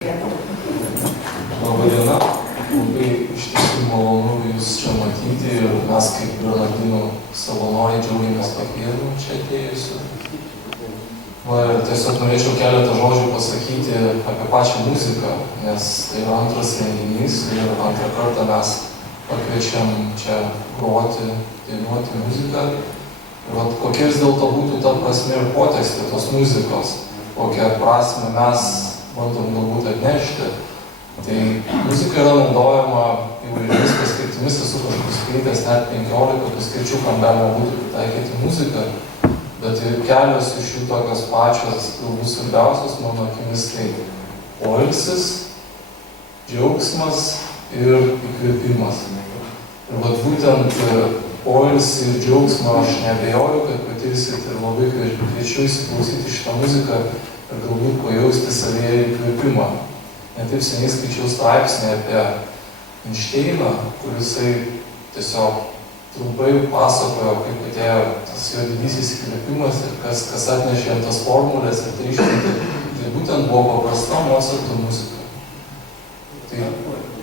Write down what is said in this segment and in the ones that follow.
Labą dieną, labai iš tiesų malonu Jūs čia matyti ir mes kaip Bernardinų savanoriai džiaugiamės pakvietimu čia atėjusiu. Ir tiesiog norėčiau keletą žodžių pasakyti apie pačią muziką, nes tai yra antras renginys ir antrą kartą mes pakviečiam čia groti, dainuoti muziką. Ir kokia vis dėlto būtų ta prasmė ir potekstė tos muzikos, kokią prasmę mes bandom galbūt atnešti. Tai muzika yra naudojama įvairiomis paskirtimis, esu kažkur skaitęs net 15 paskirčių, kam galima būtų pritaikyti muziką, bet ir kelios iš jų tokios pačios, galbūt svarbiausios mano akimis, tai poilsis, džiaugsmas ir įkvėpimas. Ir būtent poilsį ir džiaugsmą aš neabejoju, kad patirsit ir labai kviečiu įsiklausyti šitą muziką ir galbūt pajausti savyje įkvėpimą. Netaip seniai skaičiau straipsnį apie Einšteiną, kur jisai tiesiog trumpai pasakojo, kaip atėjo tas jo didysis įkvėpimas ir kas atnešė jam tas formulės ir tai išmintį. Tai būtent buvo paprasta Mocarto muzika. Tai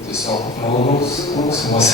tiesiog malonus klausimas.